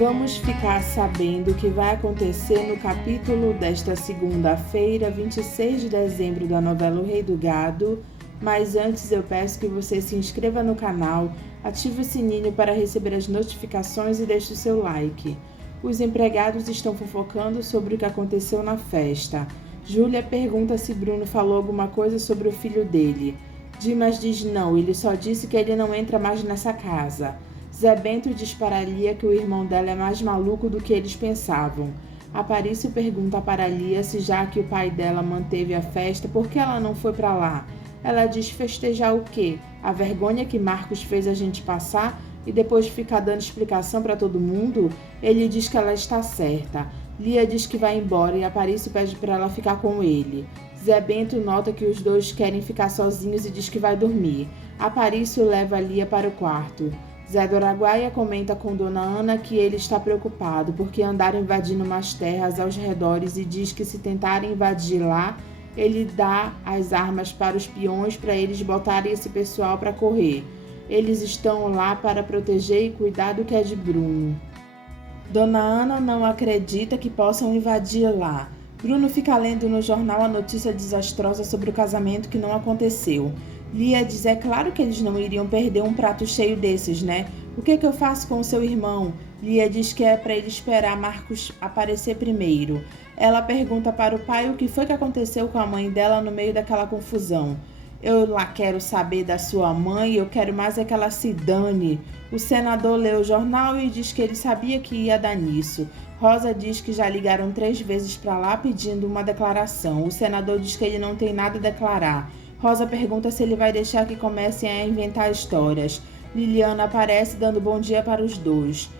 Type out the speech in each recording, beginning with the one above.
Vamos ficar sabendo o que vai acontecer no capítulo desta segunda-feira, 26 de dezembro, da novela O Rei do Gado. Mas antes eu peço que você se inscreva no canal, ative o sininho para receber as notificações e deixe o seu like. Os empregados estão fofocando sobre o que aconteceu na festa. Júlia pergunta se Bruno falou alguma coisa sobre o filho dele. Dimas diz não, ele só disse que ele não entra mais nessa casa. Zé Bento diz para Lia que o irmão dela é mais maluco do que eles pensavam. Aparício pergunta para Lia se já que o pai dela manteve a festa, por que ela não foi para lá? Ela diz festejar o quê? A vergonha que Marcos fez a gente passar e depois ficar dando explicação para todo mundo? Ele diz que ela está certa. Lia diz que vai embora e Aparício pede para ela ficar com ele. Zé Bento nota que os dois querem ficar sozinhos e diz que vai dormir. Aparício leva Lia para o quarto. Zé do Araguaia comenta com Dona Ana que ele está preocupado porque andaram invadindo umas terras aos redores e diz que se tentarem invadir lá, ele dá as armas para os peões para eles botarem esse pessoal para correr. Eles estão lá para proteger e cuidar do que é de Bruno. Dona Ana não acredita que possam invadir lá. Bruno fica lendo no jornal a notícia desastrosa sobre o casamento que não aconteceu. Lia diz, é claro que eles não iriam perder um prato cheio desses, né? O que eu faço com o seu irmão? Lia diz que é para ele esperar Marcos aparecer primeiro. Ela pergunta para o pai o que foi que aconteceu com a mãe dela no meio daquela confusão. Eu lá quero saber da sua mãe, eu quero mais é que ela se dane. O senador lê o jornal e diz que ele sabia que ia dar nisso. Rosa diz que já ligaram 3 vezes para lá pedindo uma declaração. O senador diz que ele não tem nada a declarar. Rosa pergunta se ele vai deixar que comecem a inventar histórias. Liliana aparece dando bom dia para os dois.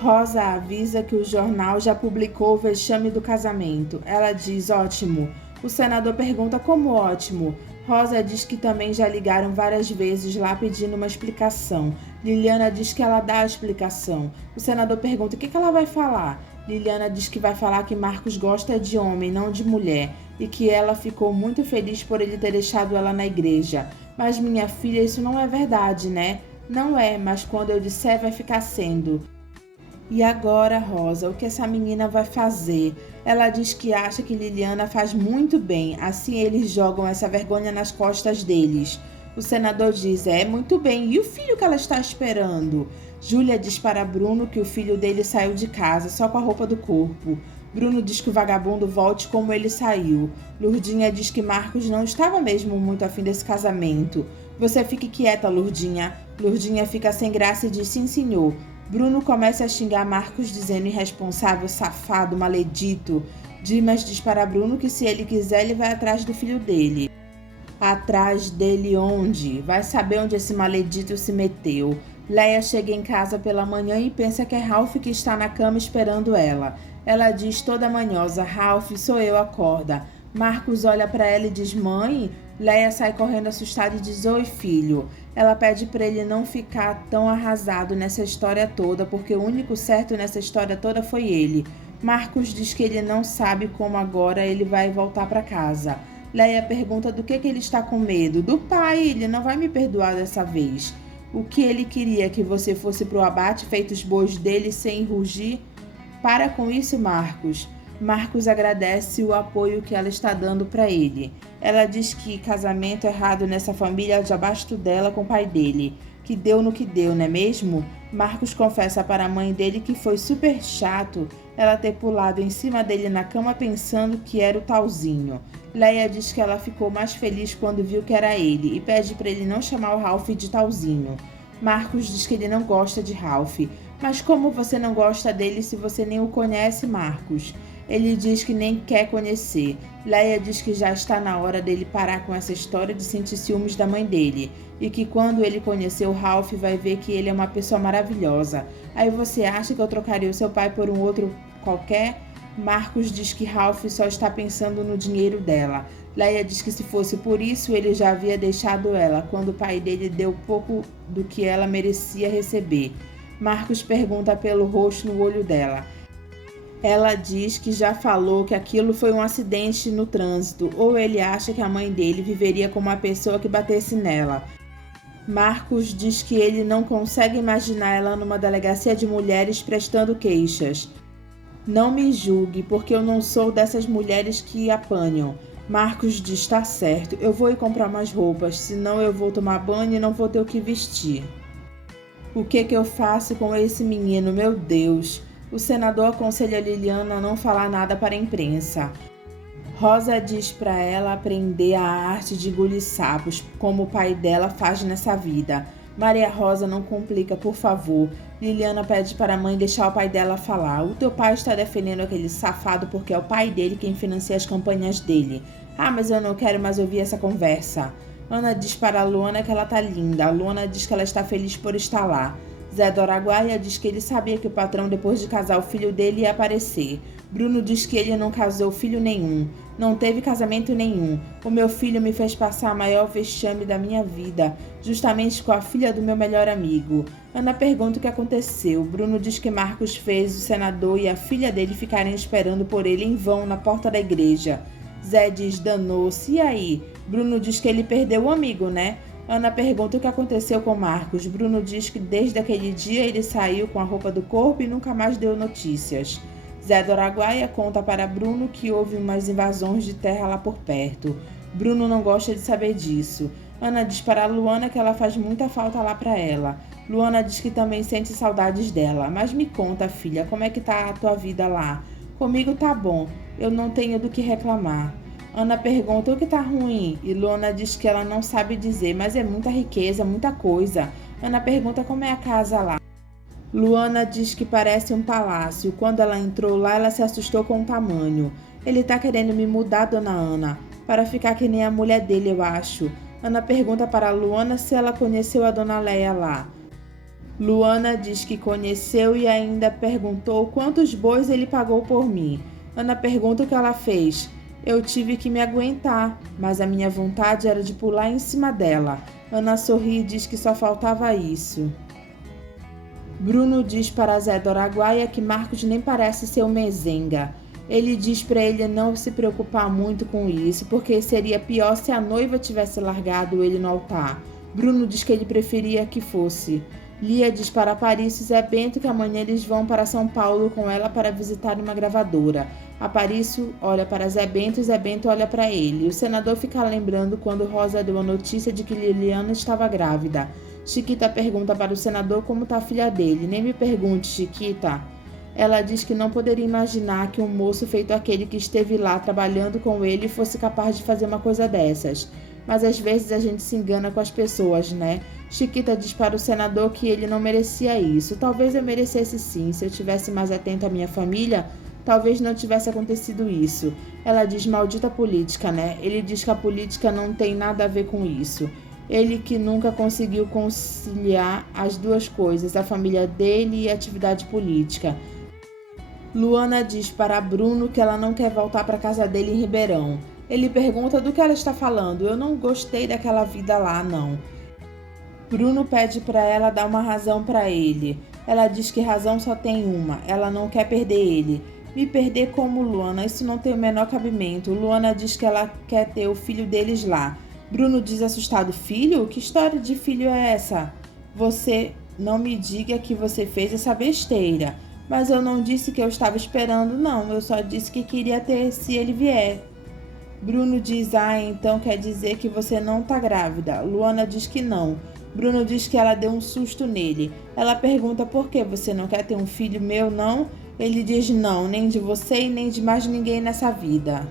Rosa avisa que o jornal já publicou o vexame do casamento. Ela diz, ótimo. O senador pergunta como ótimo. Rosa diz que também já ligaram várias vezes lá pedindo uma explicação. Liliana diz que ela dá a explicação. O senador pergunta o que ela vai falar. Liliana diz que vai falar que Marcos gosta de homem, não de mulher, e que ela ficou muito feliz por ele ter deixado ela na igreja. Mas minha filha, isso não é verdade, né? Não é, mas quando eu disser vai ficar sendo. E agora, Rosa, o que essa menina vai fazer? Ela diz que acha que Liliana faz muito bem, assim eles jogam essa vergonha nas costas deles. O senador diz, muito bem, e o filho que ela está esperando? Júlia diz para Bruno que o filho dele saiu de casa, só com a roupa do corpo. Bruno diz que o vagabundo volte como ele saiu. Lurdinha diz que Marcos não estava mesmo muito afim desse casamento. Você fique quieta, Lurdinha. Lurdinha fica sem graça e diz, sim, senhor. Bruno começa a xingar Marcos dizendo irresponsável, safado, maledito. Dimas diz para Bruno que se ele quiser ele vai atrás do filho dele. Atrás dele onde? Vai saber onde esse maledito se meteu. Leia chega em casa pela manhã e pensa que é Ralph que está na cama esperando ela. Ela diz toda manhosa, Ralph, sou eu, acorda. Marcos olha para ela e diz, mãe? Leia sai correndo assustada e diz, oi filho. Ela pede para ele não ficar tão arrasado nessa história toda, porque o único certo nessa história toda foi ele. Marcos diz que ele não sabe como agora ele vai voltar para casa. Leia pergunta do que ele está com medo. Do pai, ele não vai me perdoar dessa vez. O que ele queria, que você fosse pro abate feito os bois dele sem rugir? Para com isso, Marcos. Marcos agradece o apoio que ela está dando para ele. Ela diz que casamento errado nessa família já basta dela com o pai dele. Que deu no que deu, não é mesmo? Marcos confessa para a mãe dele que foi super chato ela ter pulado em cima dele na cama pensando que era o talzinho. Leia diz que ela ficou mais feliz quando viu que era ele e pede para ele não chamar o Ralph de talzinho. Marcos diz que ele não gosta de Ralph. Mas como você não gosta dele se você nem o conhece, Marcos? Ele diz que nem quer conhecer. Leia diz que já está na hora dele parar com essa história de sentir ciúmes da mãe dele. E que quando ele conhecer o Ralph vai ver que ele é uma pessoa maravilhosa. Aí você acha que eu trocaria o seu pai por um outro qualquer? Marcos diz que Ralph só está pensando no dinheiro dela. Leia diz que se fosse por isso, ele já havia deixado ela, quando o pai dele deu pouco do que ela merecia receber. Marcos pergunta pelo rosto no olho dela. Ela diz que já falou que aquilo foi um acidente no trânsito, ou ele acha que a mãe dele viveria com uma pessoa que batesse nela. Marcos diz que ele não consegue imaginar ela numa delegacia de mulheres prestando queixas. Não me julgue, porque eu não sou dessas mulheres que apanham. Marcos diz: tá certo, eu vou ir comprar umas roupas, senão eu vou tomar banho e não vou ter o que vestir. O que eu faço com esse menino, meu Deus? O senador aconselha Liliana a não falar nada para a imprensa. Rosa diz para ela aprender a arte de engolir sapos, como o pai dela faz nessa vida. Maria Rosa, não complica, por favor. Liliana pede para a mãe deixar o pai dela falar. O teu pai está defendendo aquele safado porque é o pai dele quem financia as campanhas dele. Ah, mas eu não quero mais ouvir essa conversa. Ana diz para a Luana que ela tá linda. A Luana diz que ela está feliz por estar lá. Zé do Araguaia diz que ele sabia que o patrão, depois de casar o filho dele, ia aparecer. Bruno diz que ele não casou filho nenhum. Não teve casamento nenhum. O meu filho me fez passar a maior vexame da minha vida, justamente com a filha do meu melhor amigo. Ana pergunta o que aconteceu. Bruno diz que Marcos fez o senador e a filha dele ficarem esperando por ele em vão na porta da igreja. Zé diz: danou-se. E aí? Bruno diz que ele perdeu o amigo, né? Ana pergunta o que aconteceu com Marcos. Bruno diz que desde aquele dia ele saiu com a roupa do corpo e nunca mais deu notícias. Zé do Araguaia conta para Bruno que houve umas invasões de terra lá por perto. Bruno não gosta de saber disso. Ana diz para Luana que ela faz muita falta lá para ela. Luana diz que também sente saudades dela. Mas me conta, filha, como é que tá a tua vida lá? Comigo tá bom, eu não tenho do que reclamar. Ana pergunta o que tá ruim e Luana diz que ela não sabe dizer, mas é muita riqueza, muita coisa. Ana pergunta como é a casa lá. Luana diz que parece um palácio. Quando ela entrou lá, ela se assustou com o tamanho. Ele tá querendo me mudar, dona Ana, para ficar que nem a mulher dele, eu acho. Ana pergunta para Luana se ela conheceu a dona Leia lá. Luana diz que conheceu e ainda perguntou quantos bois ele pagou por mim. Ana pergunta o que ela fez. Eu tive que me aguentar, mas a minha vontade era de pular em cima dela. Ana sorri e diz que só faltava isso. Bruno diz para Zé do Araguaia que Marcos nem parece ser um mezenga. Ele diz para ele não se preocupar muito com isso, porque seria pior se a noiva tivesse largado ele no altar. Bruno diz que ele preferia que fosse. Lia diz para Paris e Zé Bento que amanhã eles vão para São Paulo com ela para visitar uma gravadora. Aparício olha para Zé Bento e Zé Bento olha para ele. O senador fica lembrando quando Rosa deu a notícia de que Liliana estava grávida. Chiquita pergunta para o senador como está a filha dele. Nem me pergunte, Chiquita. Ela diz que não poderia imaginar que um moço feito aquele que esteve lá trabalhando com ele fosse capaz de fazer uma coisa dessas. Mas às vezes a gente se engana com as pessoas, né? Chiquita diz para o senador que ele não merecia isso. Talvez eu merecesse sim. Se eu tivesse mais atento à minha família, talvez não tivesse acontecido isso. Ela diz: maldita política, né? Ele diz que a política não tem nada a ver com isso. Ele que nunca conseguiu conciliar as duas coisas, a família dele e a atividade política. Luana diz para Bruno que ela não quer voltar para casa dele em Ribeirão. Ele pergunta do que ela está falando. Eu não gostei daquela vida lá, não. Bruno pede para ela dar uma razão para ele. Ela diz que razão só tem uma. Ela não quer perder ele. Me perder como, Luana? Isso não tem o menor cabimento. Luana diz que ela quer ter o filho deles lá. Bruno diz assustado: filho? Que história de filho é essa? Você não me diga que você fez essa besteira. Mas eu não disse que eu estava esperando, não. Eu só disse que queria ter se ele vier. Bruno diz: ah, então quer dizer que você não tá grávida. Luana diz que não. Bruno diz que ela deu um susto nele. Ela pergunta: por que você não quer ter um filho meu, não? Ele diz: não, nem de você e nem de mais ninguém nessa vida.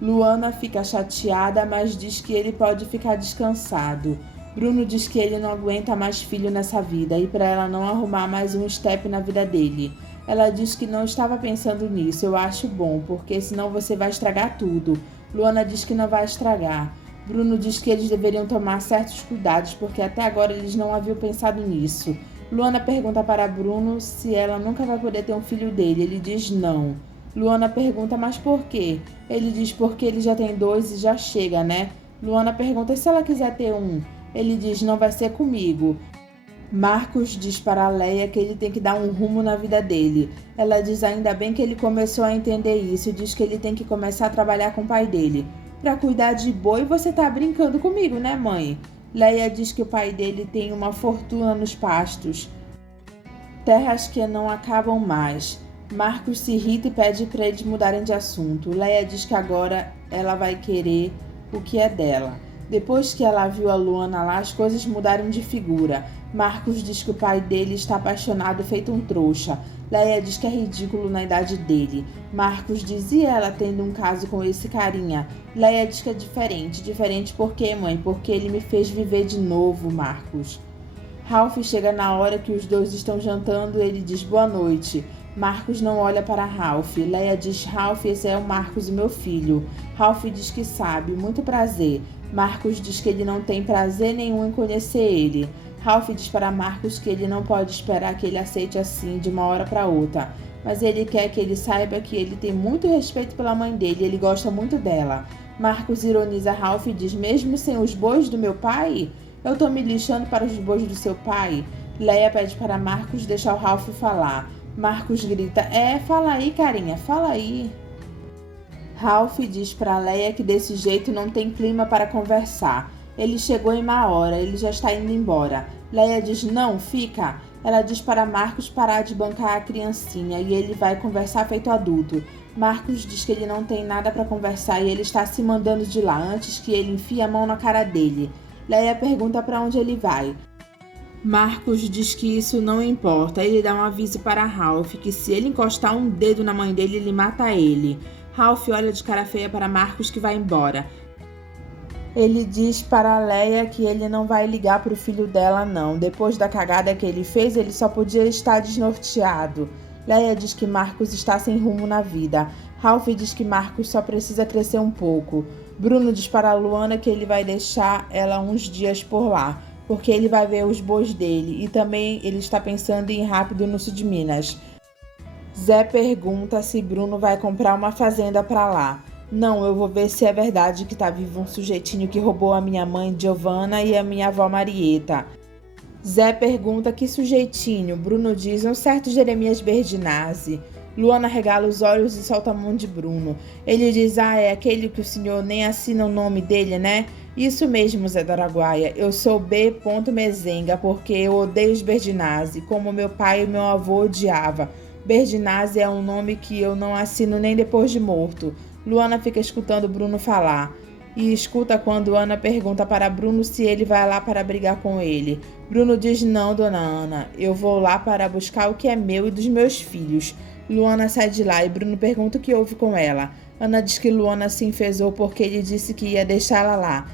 Luana fica chateada, mas diz que ele pode ficar descansado. Bruno diz que ele não aguenta mais filho nessa vida e para ela não arrumar mais um step na vida dele. Ela diz que não estava pensando nisso. Eu acho bom, porque senão você vai estragar tudo. Luana diz que não vai estragar. Bruno diz que eles deveriam tomar certos cuidados, porque até agora eles não haviam pensado nisso. Luana pergunta para Bruno se ela nunca vai poder ter um filho dele. Ele diz não. Luana pergunta: mas por quê? Ele diz: porque ele já tem 2 e já chega, né? Luana pergunta: e se ela quiser ter um? Ele diz: não vai ser comigo. Marcos diz para Leia que ele tem que dar um rumo na vida dele. Ela diz: ainda bem que ele começou a entender isso, e diz que ele tem que começar a trabalhar com o pai dele. Pra cuidar de boi, você tá brincando comigo, né, mãe? Leia diz que o pai dele tem uma fortuna nos pastos, terras que não acabam mais. Marcos se irrita e pede para eles mudarem de assunto. Leia diz que agora ela vai querer o que é dela. Depois que ela viu a Luana lá, as coisas mudaram de figura. Marcos diz que o pai dele está apaixonado feito um trouxa. Leia diz que é ridículo na idade dele. Marcos diz, e ela tendo um caso com esse carinha? Leia diz que é diferente. Diferente por quê, mãe? Porque ele me fez viver de novo, Marcos. Ralph chega na hora que os dois estão jantando, ele diz boa noite. Marcos não olha para Ralph. Leia diz, Ralph, esse é o Marcos, o meu filho. Ralph diz que sabe, muito prazer. Marcos diz que ele não tem prazer nenhum em conhecer ele. Ralph diz para Marcos que ele não pode esperar que ele aceite assim de uma hora para outra, mas ele quer que ele saiba que ele tem muito respeito pela mãe dele, ele gosta muito dela. Marcos ironiza Ralph e diz, mesmo sem os bois do meu pai? Eu tô me lixando para os bois do seu pai? Leia pede para Marcos deixar o Ralph falar. Marcos grita, fala aí, carinha, fala aí. Ralph diz para Leia que desse jeito não tem clima para conversar. Ele chegou em má hora, ele já está indo embora. Leia diz, não, fica. Ela diz para Marcos parar de bancar a criancinha e ele vai conversar feito adulto. Marcos diz que ele não tem nada para conversar e ele está se mandando de lá antes que ele enfie a mão na cara dele. Leia pergunta para onde ele vai. Marcos diz que isso não importa. Ele dá um aviso para Ralph que se ele encostar um dedo na mãe dele, ele mata ele. Ralph olha de cara feia para Marcos que vai embora. Ele diz para Leia que ele não vai ligar para o filho dela não. Depois da cagada que ele fez, ele só podia estar desnorteado. Leia diz que Marcos está sem rumo na vida. Ralph diz que Marcos só precisa crescer um pouco. Bruno diz para Luana que ele vai deixar ela uns dias por lá, porque ele vai ver os bois dele e também ele está pensando em ir rápido no sul de Minas. Zé pergunta se Bruno vai comprar uma fazenda para lá. Não, eu vou ver se é verdade que tá vivo um sujeitinho que roubou a minha mãe Giovana e a minha avó Marieta. Zé pergunta que sujeitinho. Bruno diz um certo Jeremias Berdinazzi. Luana regala os olhos e solta a mão de Bruno. Ele diz, é aquele que o senhor nem assina o nome dele, né? Isso mesmo, Zé do Araguaia. Eu sou B. Mezenga porque eu odeio os Berdinazzi, como meu pai e meu avô odiava. Berdinazzi é um nome que eu não assino nem depois de morto. Luana fica escutando Bruno falar. E escuta quando Ana pergunta para Bruno se ele vai lá para brigar com ele. Bruno diz, não, dona Ana, eu vou lá para buscar o que é meu e dos meus filhos. Luana sai de lá e Bruno pergunta o que houve com ela. Ana diz que Luana se enfesou porque ele disse que ia deixá-la lá.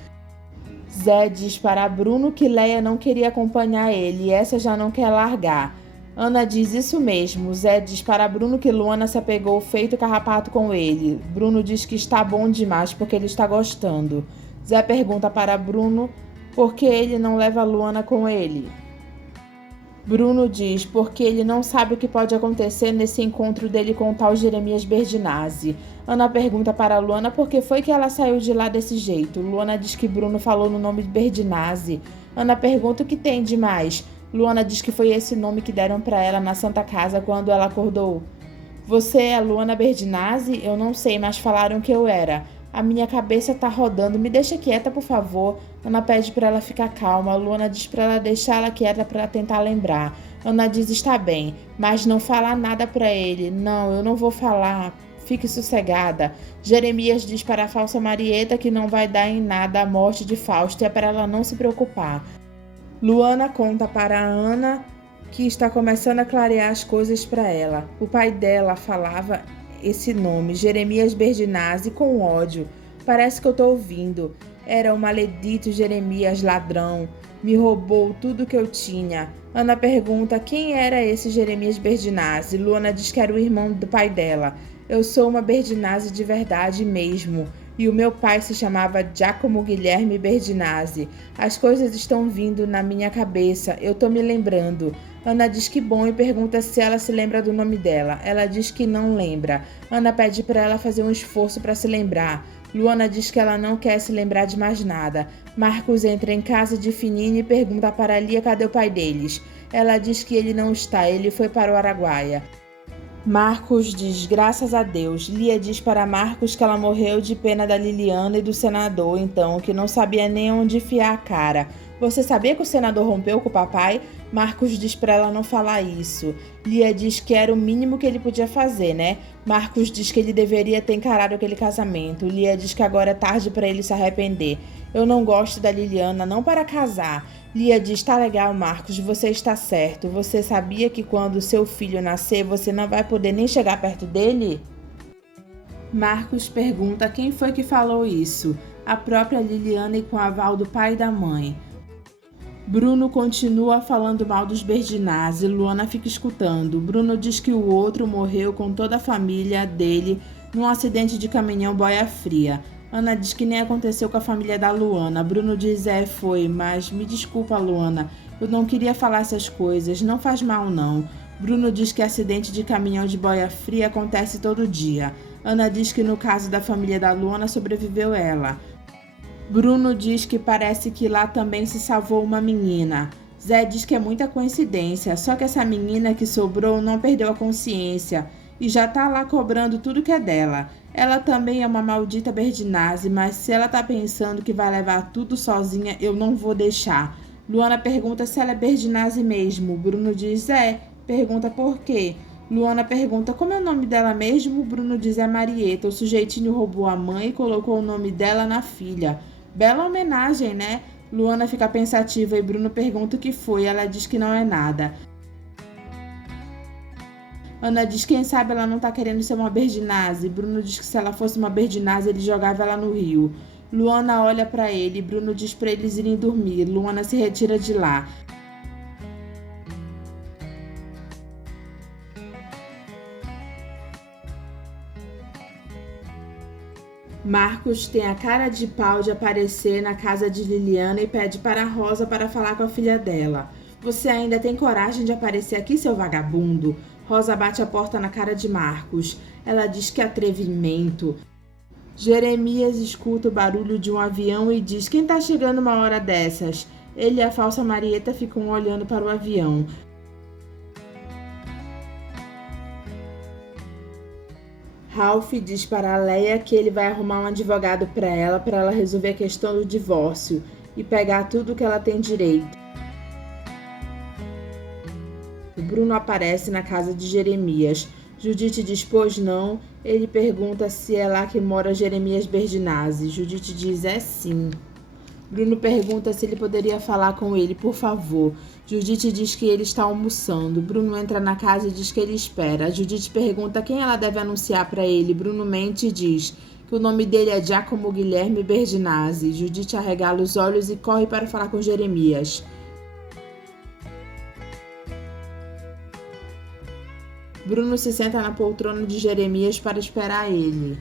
Zé diz para Bruno que Leia não queria acompanhar ele e essa já não quer largar. Ana diz isso mesmo. Zé diz para Bruno que Luana se apegou feito carrapato com ele. Bruno diz que está bom demais porque ele está gostando. Zé pergunta para Bruno por que ele não leva Luana com ele. Bruno diz porque ele não sabe o que pode acontecer nesse encontro dele com o tal Jeremias Berdinazzi. Ana pergunta para Luana por que foi que ela saiu de lá desse jeito. Luana diz que Bruno falou no nome de Berdinazzi. Ana pergunta o que tem de mais. Luana diz que foi esse nome que deram para ela na Santa Casa quando ela acordou. Você é Luana Berdinazzi? Eu não sei, mas falaram que eu era. A minha cabeça tá rodando, me deixa quieta, por favor. Ana pede para ela ficar calma. Luana diz para ela deixar ela quieta para tentar lembrar. Ana diz, está bem, mas não falar nada para ele. Não, eu não vou falar. Fique sossegada. Jeremias diz para a falsa Marieta que não vai dar em nada a morte de Fausto e é para ela não se preocupar. Luana conta para Ana que está começando a clarear as coisas para ela. O pai dela falava esse nome, Jeremias Berdinazzi, com ódio. Parece que eu estou ouvindo. Era o maledito Jeremias ladrão. Me roubou tudo que eu tinha. Ana pergunta quem era esse Jeremias Berdinazzi. Luana diz que era o irmão do pai dela. Eu sou uma Berdinazzi de verdade mesmo. E o meu pai se chamava Giacomo Guilherme Berdinazzi. As coisas estão vindo na minha cabeça, eu tô me lembrando. Ana diz que bom e pergunta se ela se lembra do nome dela. Ela diz que não lembra. Ana pede para ela fazer um esforço para se lembrar. Luana diz que ela não quer se lembrar de mais nada. Marcos entra em casa de Finini e pergunta para Lia cadê o pai deles. Ela diz que ele não está, ele foi para o Araguaia. Marcos diz graças a Deus. Lia diz para Marcos que ela morreu de pena da Liliana e do senador, então, que não sabia nem onde enfiar a cara. Você sabia que o senador rompeu com o papai? Marcos diz para ela não falar isso. Lia diz que era o mínimo que ele podia fazer, né? Marcos diz que ele deveria ter encarado aquele casamento. Lia diz que agora é tarde para ele se arrepender. Eu não gosto da Liliana, não para casar. Lia diz, tá legal, Marcos, você está certo. Você sabia que quando seu filho nascer, você não vai poder nem chegar perto dele? Marcos pergunta quem foi que falou isso. A própria Liliana e com aval do pai e da mãe. Bruno continua falando mal dos Berdinazzi, Luana fica escutando. Bruno diz que o outro morreu com toda a família dele num acidente de caminhão boia fria. Ana diz que nem aconteceu com a família da Luana. Bruno diz, foi, mas me desculpa, Luana, eu não queria falar essas coisas, não faz mal não. Bruno diz que acidente de caminhão de boia fria acontece todo dia. Ana diz que no caso da família da Luana sobreviveu ela. Bruno diz que parece que lá também se salvou uma menina. Zé diz que é muita coincidência, só que essa menina que sobrou não perdeu a consciência e já tá lá cobrando tudo que é dela. Ela também é uma maldita Berdinazzi, mas se ela tá pensando que vai levar tudo sozinha, eu não vou deixar. Luana pergunta se ela é Berdinazzi mesmo. Bruno diz, pergunta por quê. Luana pergunta como é o nome dela mesmo. Bruno diz, é Marieta. O sujeitinho roubou a mãe e colocou o nome dela na filha. Bela homenagem, né? Luana fica pensativa e Bruno pergunta o que foi. Ela diz que não é nada. Ana diz quem sabe ela não tá querendo ser uma Berdinazzi. Bruno diz que se ela fosse uma Berdinazzi ele jogava ela no rio. Luana olha pra ele. Bruno diz pra eles irem dormir. Luana se retira de lá. Marcos tem a cara de pau de aparecer na casa de Liliana e pede para a Rosa para falar com a filha dela. Você ainda tem coragem de aparecer aqui, seu vagabundo? Rosa bate a porta na cara de Marcos. Ela diz que atrevimento. Jeremias escuta o barulho de um avião e diz, quem tá chegando uma hora dessas? Ele e a falsa Marieta ficam olhando para o avião. Ralph diz para a Leia que ele vai arrumar um advogado para ela resolver a questão do divórcio e pegar tudo que ela tem direito. Bruno aparece na casa de Jeremias. Judite diz, pois não. Ele pergunta se é lá que mora Jeremias Berdinazzi. Judite diz, é sim. Bruno pergunta se ele poderia falar com ele, por favor. Judite diz que ele está almoçando. Bruno entra na casa e diz que ele espera. Judite pergunta quem ela deve anunciar para ele. Bruno mente e diz que o nome dele é Giacomo Guilherme Berdinazzi. Judite arregala os olhos e corre para falar com Jeremias. Bruno se senta na poltrona de Jeremias para esperar ele.